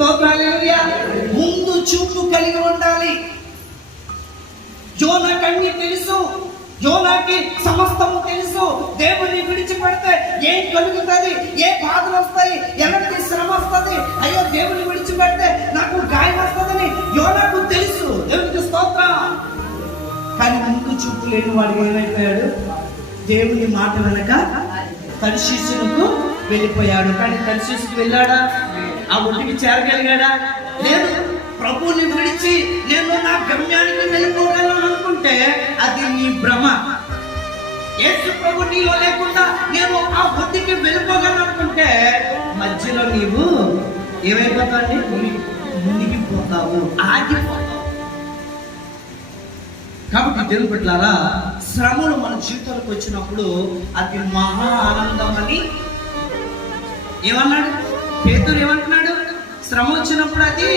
స్తోత్రాలు ముందు చూపు కలిగి ఉండాలి. జోనాకి తెలుసు. జోనాకి సమస్తము తెలుసు. దేవుని విడిచిపెడితే ఏం కలుగుతుంది? ఏ బాధలు వస్తాయి? ఎలాంటి శ్రమ వస్తుంది? అయ్యో దేవుని విడిచిపెడితే నాకు గాయం వస్తుందని యోనాకు తెలుసు. దేవునికి స్తోత్ర. కానీ ముందు చూపు లేని వాడు ఏమైపోయాడు? దేవుని మాట వెనక తర్శీసులకు వెళ్ళిపోయాడు. కానీ తర్శీసుకు వెళ్ళాడా? ఆ ఒడ్డుకి చేరగలిగాడా? లేదు. ప్రభుని విడిచి నేను నా గమ్యానికి వెళ్ళిపోగలను అనుకుంటే అది నీ భ్రమ. యేసు ప్రభు నీలో లేకుండా నేను ఆ ఒడ్డుకి వెళ్ళిపోగలను అనుకుంటే మధ్యలో నీవు ఏమైపోతావు మునిగిపోతావు ఆగిపోతావు. కాబట్టి దేవుని పెట్టారా శ్రమలు మన జీవితాలకు వచ్చినప్పుడు అది మహా ఆనందం అని ఏమన్నాడు? పేదలు ఏమంటున్నాడు? శ్రమ వచ్చినప్పుడు అది